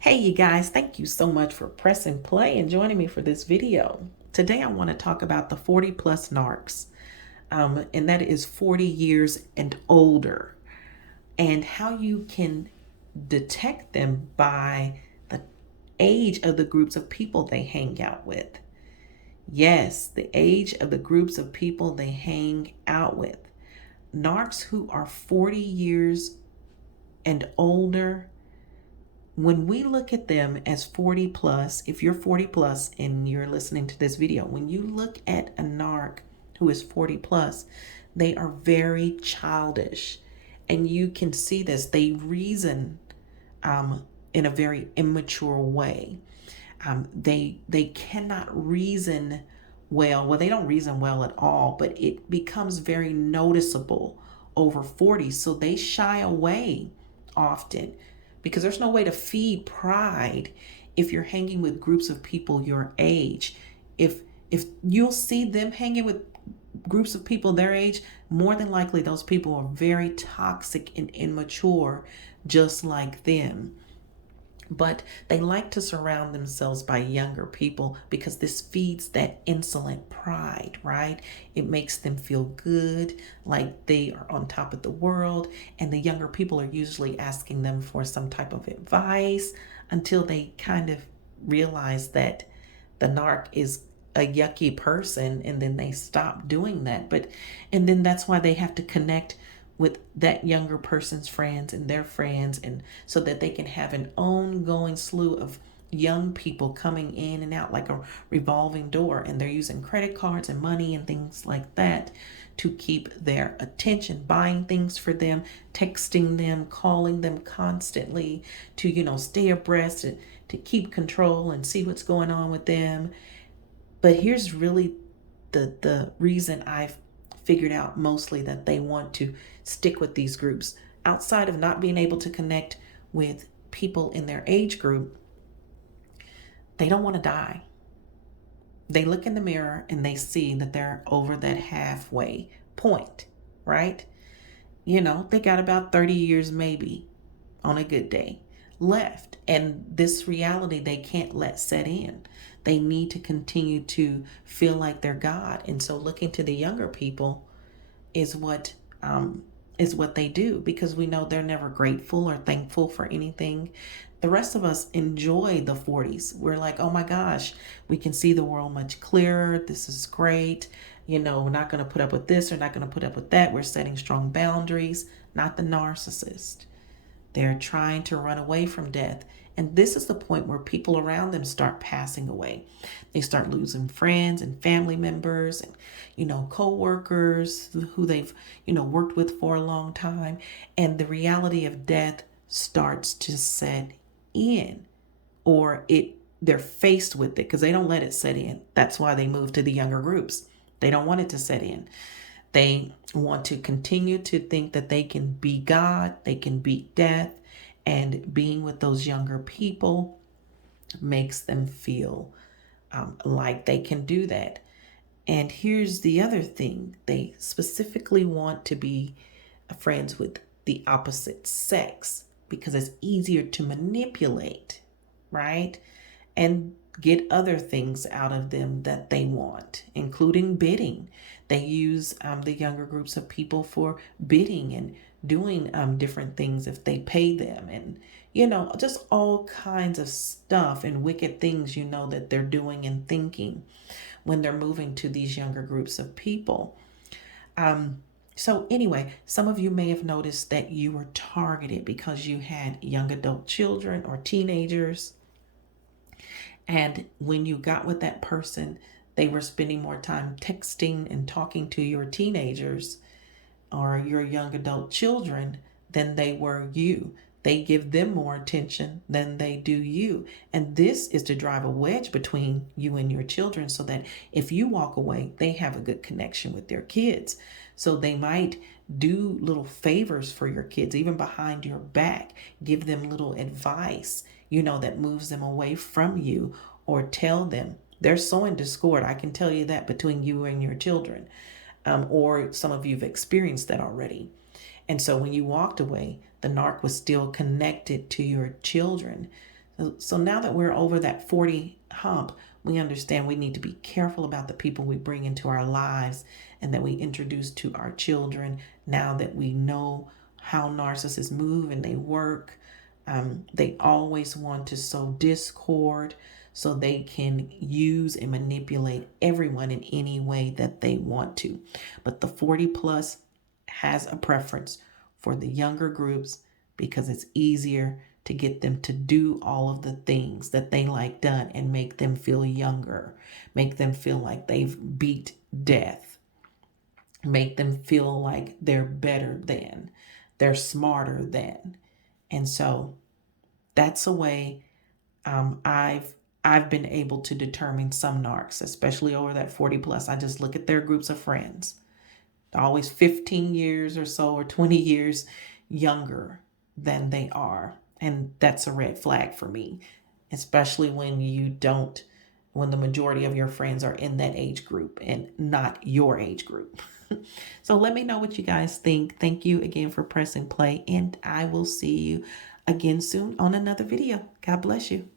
Hey, you guys, thank you so much for pressing play and joining me for this video. Today, I want to talk about the 40 plus narcs, and that is 40 years and older, and how you can detect them by the age of the groups of people they hang out with. Yes, the age of the groups of people they hang out with. Narcs who are 40 years and older, when we look at them as 40 plus, if you're 40 plus and you're listening to this video, when you look at a narc who is 40 plus, they are very childish. And you can see this. They reason in a very immature way. They cannot reason well. Well, they don't reason well at all, but it becomes very noticeable over 40. So they shy away often because there's no way to feed pride if you're hanging with groups of people your age. If you'll see them hanging with groups of people their age, more than likely those people are very toxic and immature, just like them. But they like to surround themselves by younger people because this feeds that insolent pride, right? It makes them feel good, like they are on top of the world. And the younger people are usually asking them for some type of advice until they kind of realize that the narc is a yucky person, and then they stop doing that. And then that's why they have to connect with that younger person's friends and their friends, and so that they can have an ongoing slew of young people coming in and out like a revolving door, and they're using credit cards and money and things like that to keep their attention, buying things for them, texting them, calling them constantly to stay abreast and to keep control and see what's going on with them. But here's really the reason I've figured out mostly that they want to stick with these groups. Outside of not being able to connect with people in their age group, they don't want to die. They look in the mirror and they see that they're over that halfway point, right? They got about 30 years maybe on a good day left. And this reality they can't let set in. They need to continue to feel like they're God. And so looking to the younger people is what they do, because we know they're never grateful or thankful for anything. The rest of us enjoy the 40s. We're like, oh my gosh, we can see the world much clearer. This is great. We're not going to put up with this. We're not going to put up with that. We're setting strong boundaries. Not the narcissist. They're trying to run away from death. And this is the point where people around them start passing away. They start losing friends and family members and, co-workers who they've, worked with for a long time. And the reality of death starts to set in, or they're faced with it because they don't let it set in. That's why they move to the younger groups. They don't want it to set in. They want to continue to think that they can be God, they can beat death, and being with those younger people makes them feel like they can do that. And here's the other thing: they specifically want to be friends with the opposite sex because it's easier to manipulate, right? And get other things out of them that they want, including bidding. They use the younger groups of people for bidding and doing different things if they pay them, and just all kinds of stuff and wicked things that they're doing and thinking when they're moving to these younger groups of people. So anyway, some of you may have noticed that you were targeted because you had young adult children or teenagers. And when you got with that person, they were spending more time texting and talking to your teenagers or your young adult children than they were you. They give them more attention than they do you. And this is to drive a wedge between you and your children so that if you walk away, they have a good connection with their kids. So they might do little favors for your kids, even behind your back, give them little advice, that moves them away from you, or tell them they're sowing discord. I can tell you that between you and your children. Or some of you've experienced that already. And so when you walked away, the narc was still connected to your children. So now that we're over that 40 hump, we understand we need to be careful about the people we bring into our lives and that we introduce to our children. Now that we know how narcissists move and they work, they always want to sow discord so they can use and manipulate everyone in any way that they want to. But the 40 plus has a preference for the younger groups because it's easier to get them to do all of the things that they like done and make them feel younger, make them feel like they've beat death, make them feel like they're better than, they're smarter than. And so that's a way I've been able to determine some narcs, especially over that 40 plus. I just look at their groups of friends, always 15 years or so or 20 years younger than they are. And that's a red flag for me, especially when when the majority of your friends are in that age group and not your age group. So let me know what you guys think. Thank you again for pressing play, and I will see you again soon on another video. God bless you.